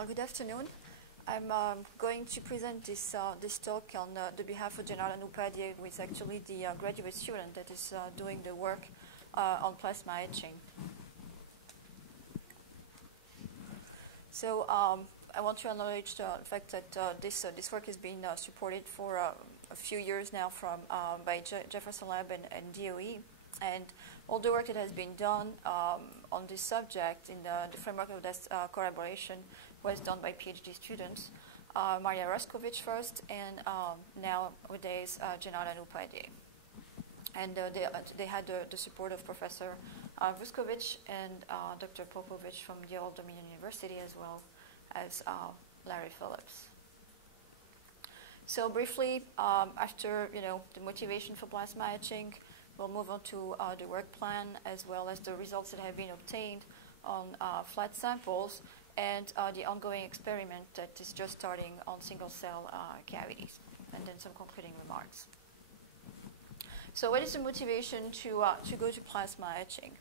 Well, good afternoon. I'm going to present this talk on the behalf of General Newport, who is actually the graduate student that is doing the work on plasma etching. So I want to acknowledge the fact that this work has been supported for a few years now by Jefferson Lab and DOE, and all the work that has been done on this subject in the framework of this collaboration was done by PhD students, Maria Raskovic first, and nowadays General Newport. And they had the support of Professor Vuskovic and Dr. Popovic from the Old Dominion University, as well as Larry Phillips. So briefly, after the motivation for plasma etching, we'll move on to the work plan, as well as the results that have been obtained on flat samples, and the ongoing experiment that is just starting on single-cell cavities, and then some concluding remarks. So what is the motivation to go to plasma etching?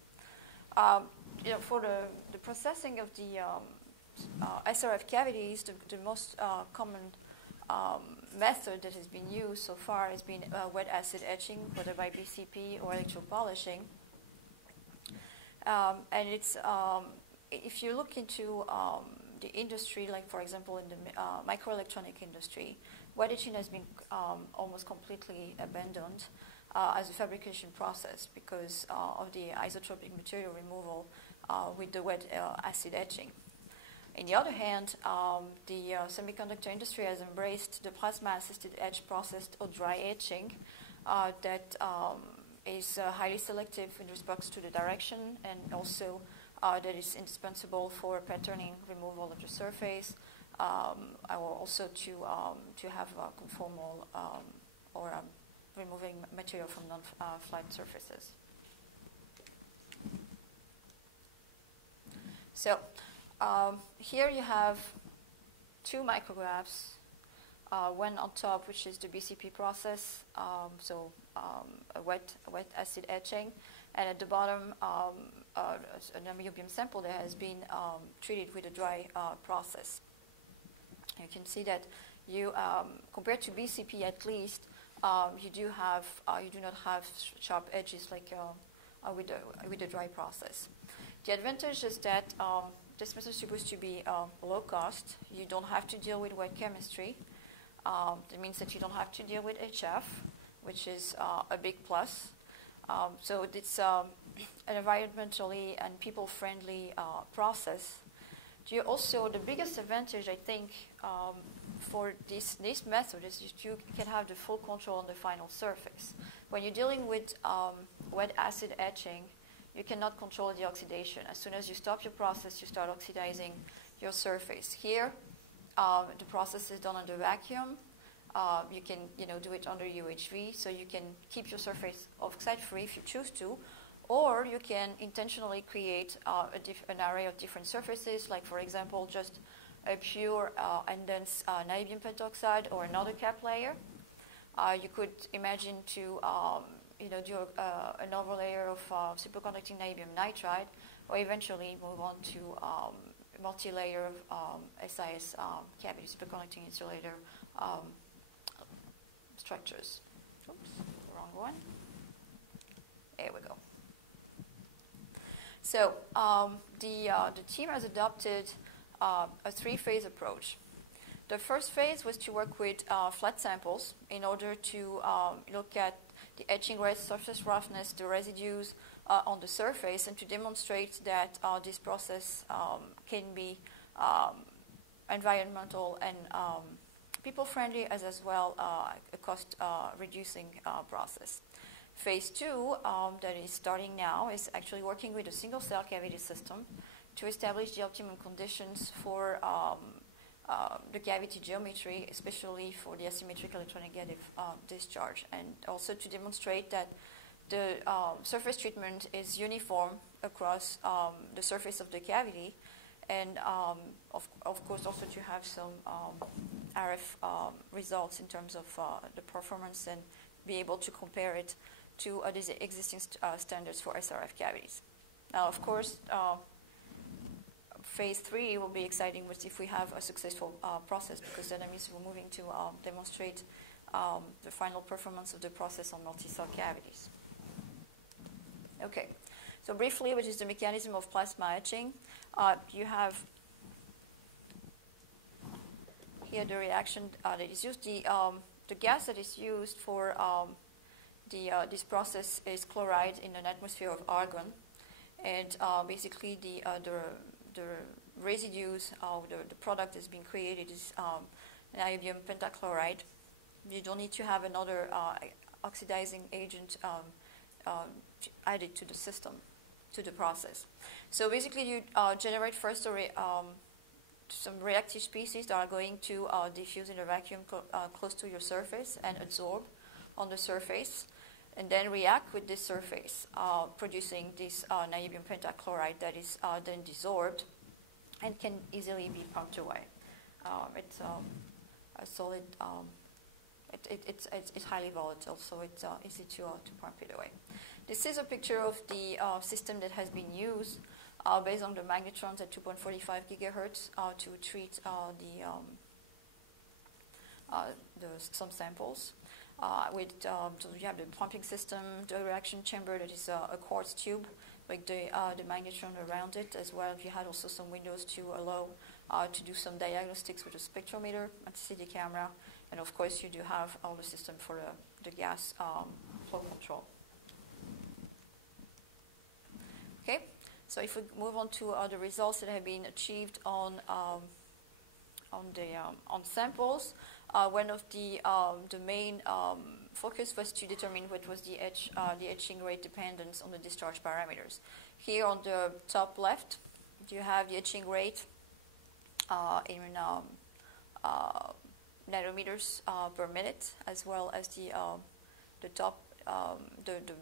For the processing of the SRF cavities, the most common method that has been used so far has been wet acid etching, whether by BCP or electropolishing. And it's if you look into the industry, like for example in the microelectronic industry, wet etching has been almost completely abandoned as a fabrication process because of the isotropic material removal with the wet acid etching. On the other hand, the semiconductor industry has embraced the plasma-assisted etch process or dry etching that is highly selective in response to the direction, and also that is indispensable for patterning removal of the surface, or also to have conformal or removing material from non-flat surfaces. So here you have two micrographs, one on top, which is the BCP process, a wet acid etching, and at the bottom, a Niobium sample that has been treated with a dry process. You can see that you, compared to BCP at least, you do not have sharp edges like with the dry process. The advantage is that this method is supposed to be low cost. You don't have to deal with wet chemistry. That means that you don't have to deal with HF, which is a big plus. So it's an environmentally and people-friendly process. The biggest advantage, I think, for this method is you can have the full control on the final surface. When you're dealing with wet acid etching, you cannot control the oxidation. As soon as you stop your process, you start oxidizing your surface. Here, the process is done under vacuum. You can do it under UHV, so you can keep your surface oxide-free if you choose to, or you can intentionally create an array of different surfaces, like for example, just a pure and dense niobium pentoxide or another cap layer. You could imagine to do an overlayer of superconducting niobium nitride, or eventually move on to multi-layer SIS cavity superconducting insulator structures. Oops, wrong one. There we go. So the team has adopted a three-phase approach. The first phase was to work with flat samples in order to look at the etching rate, surface roughness, the residues on the surface, and to demonstrate that this process can be environmental and people-friendly, as well a cost-reducing process. Phase 2, that is starting now, is actually working with a single-cell cavity system to establish the optimum conditions for the cavity geometry, especially for the asymmetric electronegative discharge, and also to demonstrate that the surface treatment is uniform across the surface of the cavity, and of course also to have some RF results in terms of the performance and be able to compare it to these existing standards for SRF cavities. Now, of course, phase 3 will be exciting if we have a successful process, because then that means we're moving to demonstrate the final performance of the process on multi-cell cavities. Okay, so briefly, which is the mechanism of plasma etching. You have here the reaction that is used. The gas that is used for this process is chloride in an atmosphere of argon, and basically the residues of the product that's being created is niobium pentachloride. You don't need to have another oxidizing agent added to the system, to the process. So basically you generate first some reactive species that are going to diffuse in a vacuum close to your surface and absorb on the surface, and then react with this surface, producing this niobium pentachloride that is then desorbed and can easily be pumped away. It's a solid, it's highly volatile, so it's easy to pump it away. This is a picture of the system that has been used based on the magnetrons at 2.45 gigahertz to treat some samples. So you have the pumping system, the reaction chamber that is a quartz tube, like the magnetron around it, as well. You had also some windows to allow to do some diagnostics with a spectrometer and CD camera, and of course you do have all the system for the gas flow control. Okay, so if we move on to the results that have been achieved on samples, one of the main focus was to determine what was the etching rate dependence on the discharge parameters. Here on the top left, you have the etching rate in nanometers per minute, as well as the top the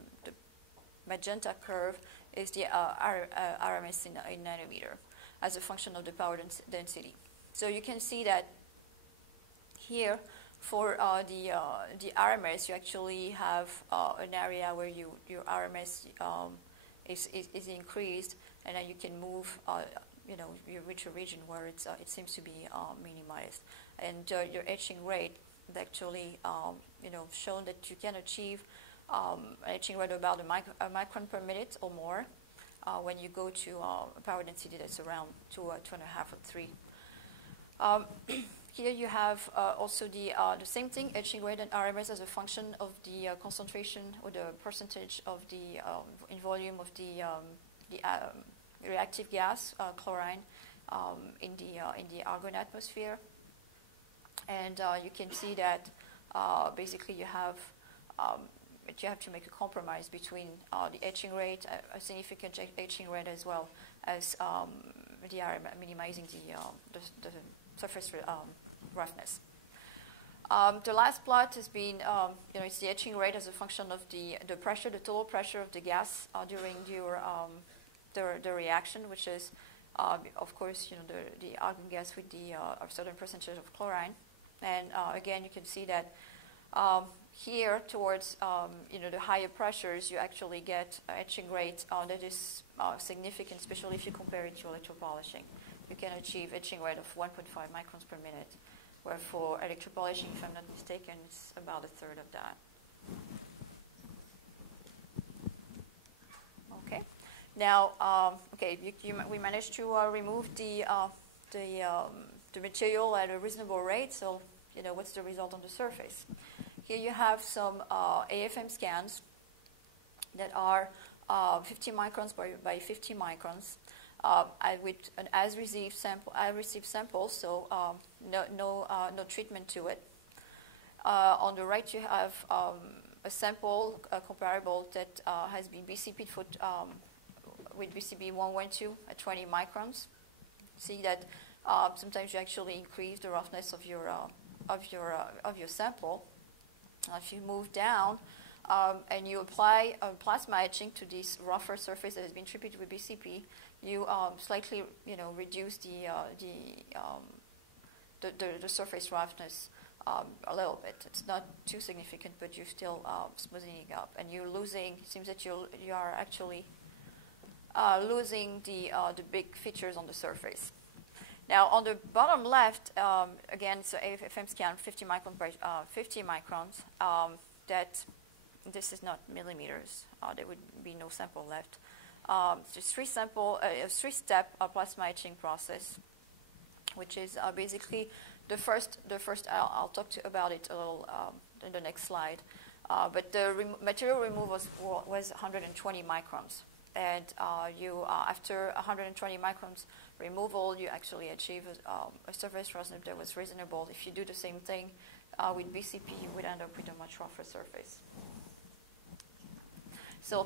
magenta curve is the RMS in nanometer as a function of the power density. So you can see that here for the RMS, you actually have an area where your RMS is increased, and then you can move. You reach a region where it seems to be minimized, and your etching rate is actually shown that you can achieve an etching rate about a micron per minute or more when you go to a power density that's around 2.5 or 3. Here you have also the same thing, etching rate and RMS as a function of the concentration or the percentage of the in volume of the reactive gas, chlorine, in the argon atmosphere. And you can see that basically you have to make a compromise between the etching rate, a significant etching rate, as well as the minimizing the surface roughness. The last plot has been, it's the etching rate as a function of the pressure, the total pressure of the gas during the reaction, which is, of course, the argon gas with the a certain percentage of chlorine. And again, you can see that here towards the higher pressures, you actually get an etching rate that is significant, especially if you compare it to electropolishing. You can achieve etching rate of 1.5 microns per minute, where for electropolishing, if I'm not mistaken, it's about a third of that. Okay. Now, we managed to remove the material at a reasonable rate. So, what's the result on the surface? Here you have some AFM scans that are 50 microns by 50 microns. With an as-received sample, so no treatment to it. On the right, you have a sample comparable that has been BCP'd with BCP 112 at 20 microns. See that sometimes you actually increase the roughness of your sample. If you move down and you apply plasma etching to this rougher surface that has been treated with BCP, you slightly, reduce the surface roughness a little bit. It's not too significant, but you're still smoothing it up, and you're losing. It seems that you are actually losing the big features on the surface. Now, on the bottom left, again, it's a AFM scan, 50 microns. That this is not millimeters. There would be no sample left. It's just three-step plasma etching process, which is basically the first. I'll talk about it a little in the next slide. But the material removal was 120 microns. And after 120 microns removal, you actually achieve a surface roughness that was reasonable. If you do the same thing with BCP, you would end up with a much rougher surface. So